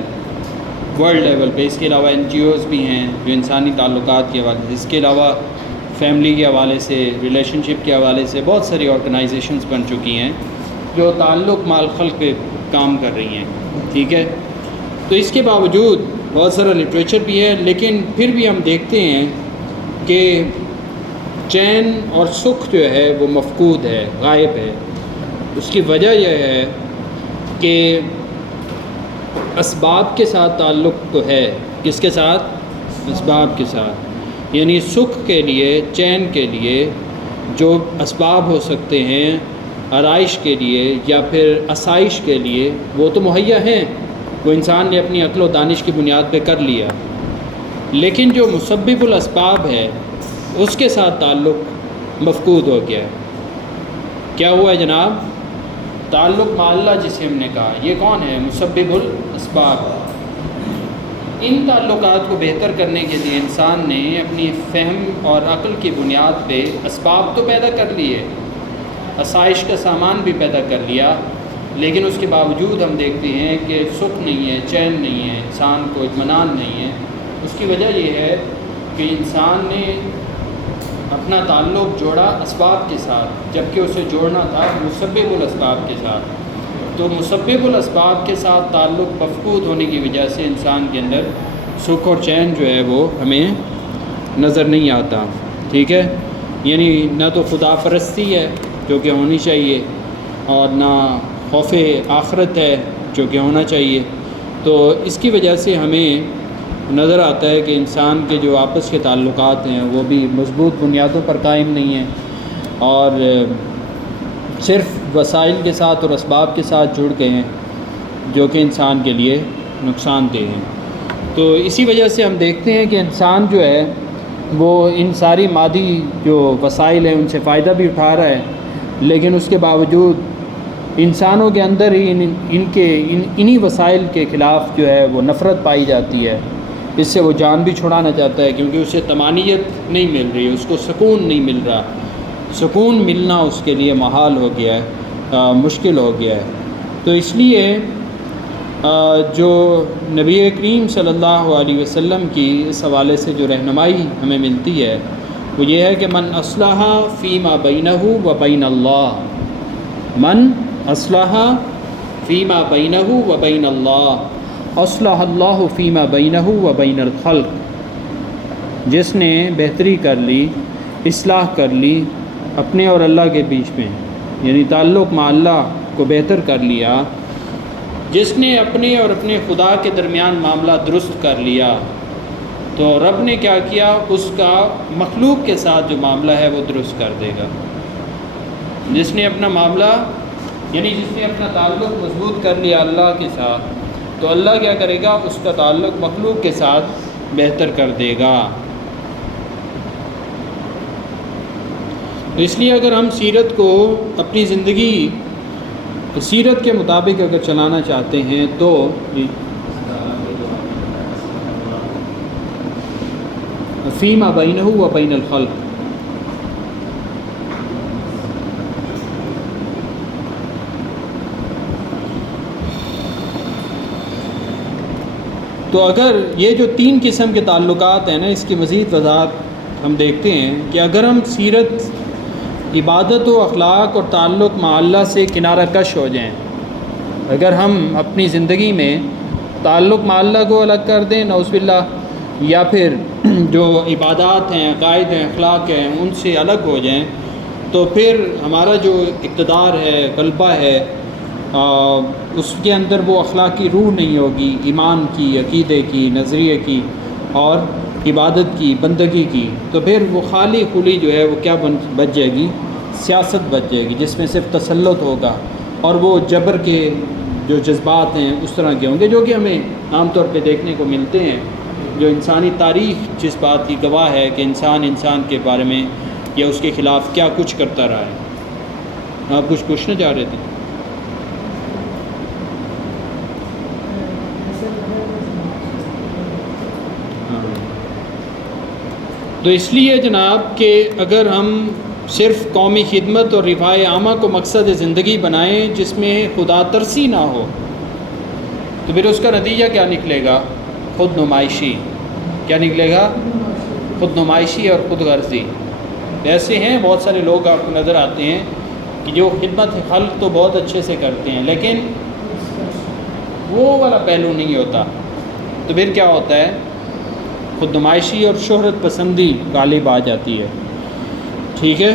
ورلڈ لیول پہ، اس کے علاوہ NGOز بھی ہیں جو انسانی تعلقات کے حوالے سے، اس کے علاوہ فیملی کے حوالے سے، ریلیشن شپ کے حوالے سے بہت ساری آرگنائزیشنز بن چکی ہیں جو تعلق مع الخلق پہ کام کر رہی ہیں، ٹھیک ہے؟ تو اس کے باوجود بہت سارا لٹریچر بھی ہے، لیکن پھر بھی ہم دیکھتے ہیں کہ چین اور سکھ جو ہے وہ مفقود ہے، غائب ہے۔ اس کی وجہ یہ ہے کہ اسباب کے ساتھ تعلق تو ہے، کس کے ساتھ؟ اسباب کے ساتھ، یعنی سکھ کے لیے، چین کے لیے جو اسباب ہو سکتے ہیں آرائش کے لیے یا پھر آسائش کے لیے، وہ تو مہیا ہیں، وہ انسان نے اپنی عقل و دانش کی بنیاد پہ کر لیا، لیکن جو مسبب الاسباب ہے اس کے ساتھ تعلق مفقود ہو گیا۔ کیا ہوا ہے جناب؟ تعلق مع اللہ جسے ہم نے کہا، یہ کون ہے؟ مسبب الاسباب۔ ان تعلقات کو بہتر کرنے کے لیے انسان نے اپنی فہم اور عقل کی بنیاد پہ اسباب تو پیدا کر لیے، آسائش کا سامان بھی پیدا کر لیا، لیکن اس کے باوجود ہم دیکھتے ہیں کہ سکھ نہیں ہے، چین نہیں ہے، انسان کو اطمینان نہیں ہے۔ اس کی وجہ یہ ہے کہ انسان نے اپنا تعلق جوڑا اسباب کے ساتھ، جبکہ اسے جوڑنا تھا مسبب الاسباب کے ساتھ۔ تو مسبب الاسباب کے ساتھ تعلق مفقود ہونے کی وجہ سے انسان کے اندر سکھ اور چین جو ہے وہ ہمیں نظر نہیں آتا، ٹھیک ہے؟ یعنی نہ تو خدا پرستی ہے جو کہ ہونی چاہیے، اور نہ خوف آخرت ہے جو کہ ہونا چاہیے۔ تو اس کی وجہ سے ہمیں نظر آتا ہے کہ انسان کے جو آپس کے تعلقات ہیں وہ بھی مضبوط بنیادوں پر قائم نہیں ہیں، اور صرف وسائل کے ساتھ اور اسباب کے ساتھ جڑ گئے ہیں، جو کہ انسان کے لیے نقصان دہ ہیں۔ تو اسی وجہ سے ہم دیکھتے ہیں کہ انسان جو ہے وہ ان ساری مادی جو وسائل ہیں ان سے فائدہ بھی اٹھا رہا ہے، لیکن اس کے باوجود انسانوں کے اندر ہی انہی وسائل کے خلاف جو ہے وہ نفرت پائی جاتی ہے۔ اس سے وہ جان بھی چھڑانا چاہتا ہے، کیونکہ اسے طمانینت نہیں مل رہی، اس کو سکون نہیں مل رہا، سکون ملنا اس کے لیے محال ہو گیا ہے، مشکل ہو گیا ہے۔ تو اس لیے جو نبی کریم صلی اللہ علیہ وسلم کی اس حوالے سے جو رہنمائی ہمیں ملتی ہے وہ یہ ہے کہ من اصلح فیما بینہ و بین اللہ، من اصلح فیما بینہ و بین اللہ اصلح اللہ فیما بینہ و بین الخلق، جس نے بہتری کر لی، اصلاح کر لی اپنے اور اللہ کے بیچ میں، یعنی تعلق مع اللہ کو بہتر کر لیا، جس نے اپنے اور اپنے خدا کے درمیان معاملہ درست کر لیا، تو رب نے کیا کیا، اس کا مخلوق کے ساتھ جو معاملہ ہے وہ درست کر دے گا۔ جس نے اپنا معاملہ یعنی جس نے اپنا تعلق مضبوط کر لیا اللہ کے ساتھ، تو اللہ کیا کرے گا، اس کا تعلق مخلوق کے ساتھ بہتر کر دے گا۔ اس لیے اگر ہم سیرت کو اپنی زندگی سیرت کے مطابق اگر چلانا چاہتے ہیں تو فیما بینہ و بین الخلق، تو اگر یہ جو تین قسم کے تعلقات ہیں نا، اس کی مزید وضاحت ہم دیکھتے ہیں کہ اگر ہم سیرت، عبادت و اخلاق اور تعلق مع اللہ سے کنارہ کش ہو جائیں، اگر ہم اپنی زندگی میں تعلق مع اللہ کو الگ کر دیں نعوذ باللہ، یا پھر جو عبادات ہیں، عقائد ہیں، اخلاق ہیں، ان سے الگ ہو جائیں، تو پھر ہمارا جو اقتدار ہے، غلبہ ہے، اس کے اندر وہ اخلاقی روح نہیں ہوگی، ایمان کی، عقیدے کی، نظریے کی اور عبادت کی، بندگی کی، تو پھر وہ خالی خلی جو ہے وہ کیا بچ جائے گی، سیاست بچ جائے گی، جس میں صرف تسلط ہوگا، اور وہ جبر کے جو جذبات ہیں اس طرح کے ہوں گے، جو کہ ہمیں عام طور پہ دیکھنے کو ملتے ہیں، جو انسانی تاریخ جس بات کی گواہ ہے کہ انسان کے بارے میں یا اس کے خلاف کیا کچھ کرتا رہا ہے۔ آپ کچھ پوچھنا چاہ رہے تھے؟ تو اس لیے جناب کہ اگر ہم صرف قومی خدمت اور رفاع عامہ کو مقصد زندگی بنائیں جس میں خدا ترسی نہ ہو، تو پھر اس کا نتیجہ کیا نکلے گا، خود نمائشی۔ کیا نکلے گا؟ خود نمائشی اور خود غرضی۔ ایسے ہیں بہت سارے لوگ آپ کو نظر آتے ہیں کہ جو خدمت خلق تو بہت اچھے سے کرتے ہیں، لیکن وہ والا پہلو نہیں ہوتا، تو پھر کیا ہوتا ہے، خود نمائشی اور شہرت پسندی غالب آ جاتی ہے۔ ٹھیک ہے،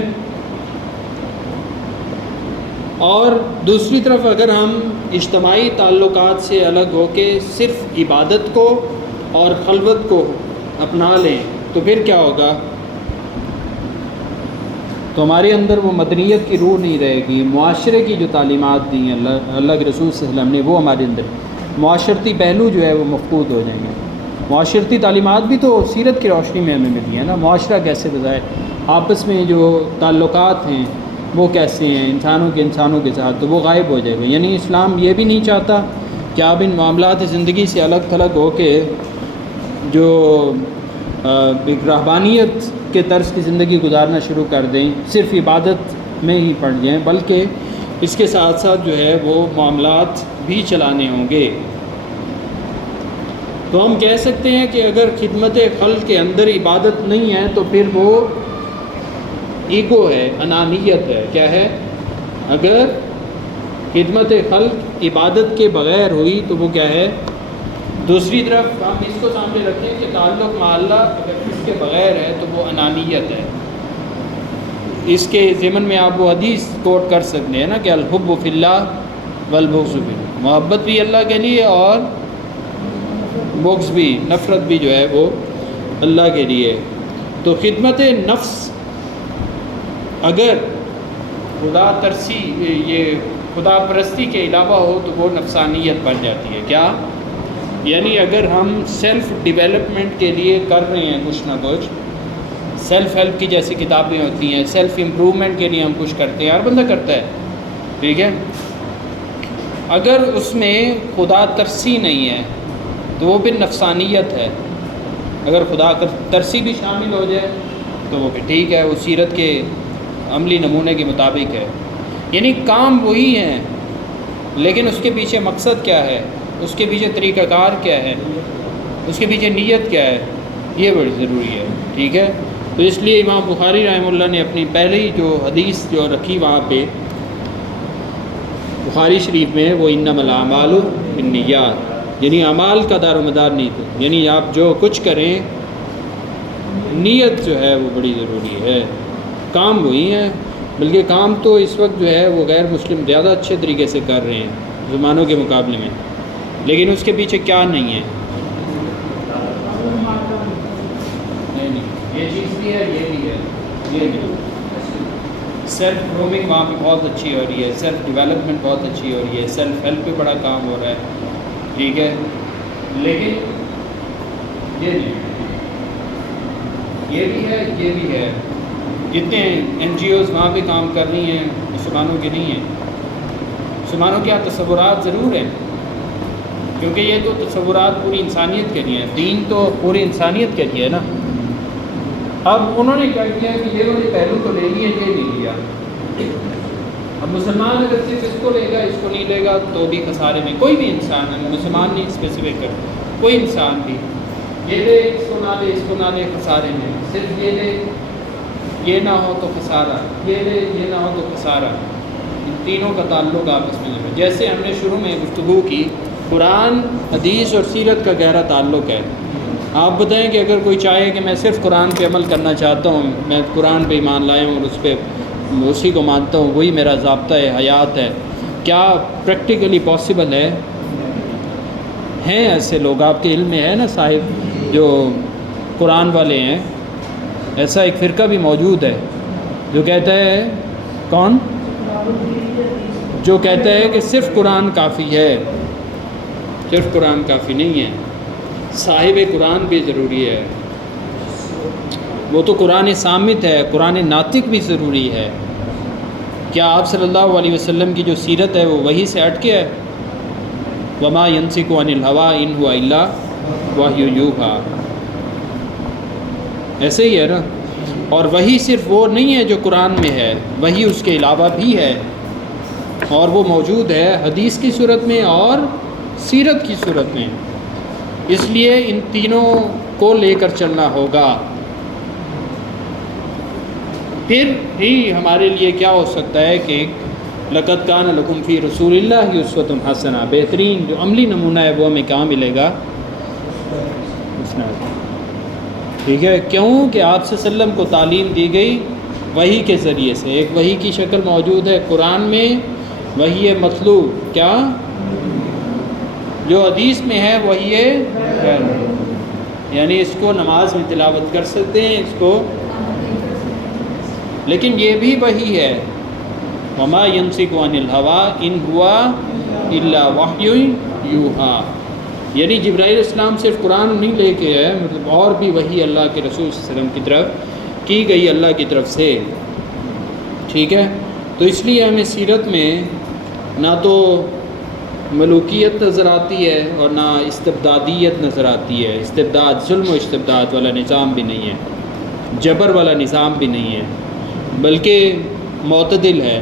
اور دوسری طرف اگر ہم اجتماعی تعلقات سے الگ ہو کے صرف عبادت کو اور خلوت کو اپنا لیں، تو پھر کیا ہوگا، تو ہمارے اندر وہ مدنیت کی روح نہیں رہے گی، معاشرے کی جو تعلیمات دی ہیں اللہ کے رسول صلی اللہ علیہ وسلم نے، وہ ہمارے اندر معاشرتی پہلو جو ہے وہ مفقود ہو جائیں گے۔ معاشرتی تعلیمات بھی تو سیرت کی روشنی میں ہمیں ملی ہے نا، معاشرہ کیسے گزارے، آپس میں جو تعلقات ہیں وہ کیسے ہیں انسانوں کے ساتھ، تو وہ غائب ہو جائے گا۔ یعنی اسلام یہ بھی نہیں چاہتا کہ آپ ان معاملات زندگی سے الگ تھلگ ہو کے جو ایک رہبانیت کے طرز کی زندگی گزارنا شروع کر دیں، صرف عبادت میں ہی پڑ جائیں، بلکہ اس کے ساتھ ساتھ جو ہے وہ معاملات بھی چلانے ہوں گے۔ تو ہم کہہ سکتے ہیں کہ اگر خدمت خلق کے اندر عبادت نہیں ہے تو پھر وہ ایگو ہے، انانیت ہے۔ کیا ہے؟ اگر خدمت خلق عبادت کے بغیر ہوئی تو وہ کیا ہے؟ دوسری طرف ہم اس کو سامنے رکھیں کہ تعلق مع اللہ اگر اس کے بغیر ہے تو وہ انانیت ہے۔ اس کے ضمن میں آپ وہ حدیث کوٹ کر سکتے ہیں نا کہ الحب فی اللہ والبغض فی اللہ، محبت بھی اللہ کے لیے اور بغض بھی، نفرت بھی جو ہے وہ اللہ کے لیے. تو خدمت نفس اگر خدا ترسی، یہ خدا پرستی کے علاوہ ہو تو وہ نفسانیت بن جاتی ہے. کیا؟ یعنی اگر ہم سیلف ڈیولپمنٹ کے لیے کر رہے ہیں کچھ نہ کچھ، سیلف ہیلپ کی جیسی کتابیں ہوتی ہیں، سیلف امپرومنٹ کے لیے ہم کچھ کرتے ہیں، ہر بندہ کرتا ہے، ٹھیک ہے، اگر اس میں خدا ترسی نہیں ہے تو وہ پھر نفسانیت ہے. اگر خدا ترسی بھی شامل ہو جائے تو وہ پھر ٹھیک ہے، وہ سیرت کے عملی نمونے کے مطابق ہے. یعنی کام وہی ہیں لیکن اس کے پیچھے مقصد کیا ہے، اس کے پیچھے طریقہ کار کیا ہے، اس کے پیچھے نیت کیا ہے، یہ بڑی ضروری ہے. ٹھیک ہے، تو اس لیے امام بخاری رحمہ اللہ نے اپنی پہلی جو حدیث جو رکھی وہاں پہ بخاری شریف میں، وہ انما الاعمال بالنیات، یعنی اعمال کا دار و مدار نیت ہے. یعنی آپ جو کچھ کریں نیت جو ہے وہ بڑی ضروری ہے. کام وہی ہیں، بلکہ کام تو اس وقت جو ہے وہ غیر مسلم زیادہ اچھے طریقے سے کر رہے ہیں زمانوں کے مقابلے میں، لیکن اس کے پیچھے کیا نہیں ہے. نہیں، یہ چیز بھی ہے، یہ بھی ہے، یہ نہیں. سیلف گرومنگ وہاں پہ بہت اچھی ہو رہی ہے، سیلف ڈیولپمنٹ بہت اچھی ہو رہی ہے، سیلف ہیلپ پہ بڑا کام ہو رہا ہے، ٹھیک ہے، لیکن یہ نہیں، یہ بھی ہے، یہ بھی ہے. جتنے این جی اوز وہاں پہ کام کر رہی ہیں مسلمانوں کے نہیں ہیں. مسلمانوں کے یہاں تصورات ضرور ہیں، کیونکہ یہ تو تصورات پوری انسانیت کے لیے ہیں، دین تو پوری انسانیت کے لیے ہے نا. اب انہوں نے کیا کیا کہ یہ والے پہلو تو لے لیے، یہ نہیں لیا. اب مسلمان اگر صرف اس کو لے گا، اس کو نہیں لے گا تو بھی خسارے میں. کوئی بھی انسان ہے، مسلمان نہیں اسپیسیفک کر، کوئی انسان بھی یہ لے اس کو نہ لے، اس کو نہ لے، خسارے میں. صرف یہ لے یہ نہ ہو تو خسارہ، یہ لے یہ نہ ہو تو خسارہ. ان تینوں کا تعلق آپس میں ہے. جیسے ہم نے شروع میں گفتگو کی، قرآن، حدیث اور سیرت کا گہرا تعلق ہے. آپ بتائیں کہ اگر کوئی چاہے کہ میں صرف قرآن پہ عمل کرنا چاہتا ہوں، میں قرآن پہ ایمان لایا ہوں اور اس پہ اسی کو مانتا ہوں، وہی میرا ضابطہ ہے حیات ہے، کیا پریکٹیکلی پاسبل ہے؟ ہیں ایسے لوگ آپ کے علم میں ہے نا صاحب جو قرآن والے ہیں؟ ایسا ایک فرقہ بھی موجود ہے جو کہتا ہے، کون؟ جو کہتا ہے کہ صرف قرآن کافی ہے. صرف قرآن کافی نہیں ہے، صاحب قرآن بھی ضروری ہے. وہ تو قرآن صامت ہے، قرآن ناطق بھی ضروری ہے. کیا آپ صلی اللہ علیہ وسلم کی جو سیرت ہے وہ وحی سے ہٹ کے ہے؟ وما ينطق عن الهوى ان هو الا وحی یوحیٰ. ایسے ہی ہے نا. اور وحی صرف وہ نہیں ہے جو قرآن میں ہے، وحی اس کے علاوہ بھی ہے، اور وہ موجود ہے حدیث کی صورت میں اور سیرت کی صورت میں. اس لیے ان تینوں کو لے کر چلنا ہوگا. پھر ہی ہمارے لیے کیا ہو سکتا ہے کہ لقد کان لکم فی رسول اللہ اسوۃ حسنہ، بہترین جو عملی نمونہ ہے وہ ہمیں کہاں ملے گا؟ ٹھیک ہے، کیوں کہ آپ صلی اللہ علیہ وسلم کو تعلیم دی گئی وحی کے ذریعے سے. ایک وحی کی شکل موجود ہے قرآن میں، وحی مطلوب، کیا جو حدیث میں ہے وحی ہے، یعنی اس کو نماز میں تلاوت کر سکتے ہیں اس کو، لیکن یہ بھی وحی ہے. وما ينطق عن الهوى ان هو الا وحی یوحیٰ. یعنی جبرائیل السلام صرف قرآن نہیں لے کے ہے، مطلب اور بھی وحی اللہ کے رسول صلی اللہ علیہ وسلم کی طرف کی گئی اللہ کی طرف سے. ٹھیک ہے، تو اس لیے ہمیں سیرت میں نہ تو ملوکیت نظر آتی ہے اور نہ استبدادیت نظر آتی ہے. استبداد، ظلم و استبداد والا نظام بھی نہیں ہے، جبر والا نظام بھی نہیں ہے، بلکہ معتدل ہے.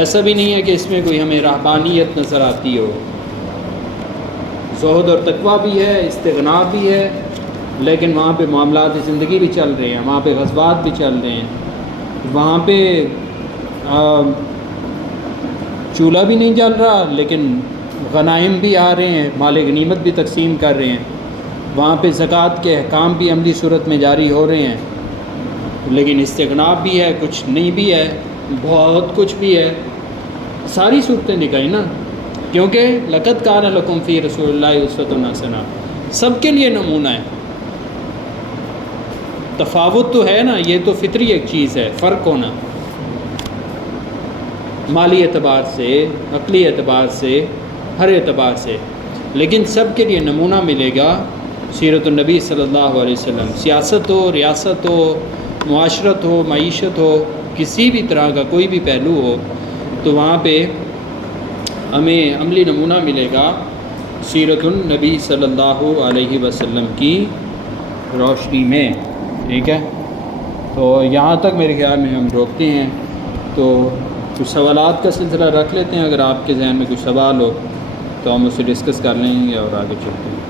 ایسا بھی نہیں ہے کہ اس میں کوئی ہمیں رہبانیت نظر آتی ہو. زہد اور تقویٰ بھی ہے، استغنا بھی ہے، لیکن وہاں پہ معاملات زندگی بھی چل رہے ہیں، وہاں پہ غزوات بھی چل رہے ہیں، وہاں پہ چولہا بھی نہیں جل رہا لیکن غنائم بھی آ رہے ہیں، مال غنیمت بھی تقسیم کر رہے ہیں، وہاں پہ زکوٰۃ کے احکام بھی عملی صورت میں جاری ہو رہے ہیں، لیکن استغناب بھی ہے، کچھ نہیں بھی ہے، بہت کچھ بھی ہے. ساری صورتیں دکھائی نا، کیونکہ لقد کان لکم فی رسول اللہ اسوۃ حسنہ، سب کے لیے نمونہ ہے. تفاوت تو ہے نا، یہ تو فطری ایک چیز ہے، فرق ہونا مالی اعتبار سے، عقلی اعتبار سے، ہر اعتبار سے، لیکن سب کے لیے نمونہ ملے گا سیرت النبی صلی اللہ علیہ وسلم. سیاست ہو، ریاست ہو، معاشرت ہو، معیشت ہو، کسی بھی طرح کا کوئی بھی پہلو ہو، تو وہاں پہ ہمیں عملی نمونہ ملے گا سیرت النبی صلی اللہ علیہ وسلم کی روشنی میں. ٹھیک ہے، تو یہاں تک میرے خیال میں ہم روکتے ہیں. تو کچھ سوالات کا سلسلہ رکھ لیتے ہیں، اگر آپ کے ذہن میں کچھ سوال ہو تو ہم اسے ڈسکس کر لیں گے اور آگے چلتے ہیں.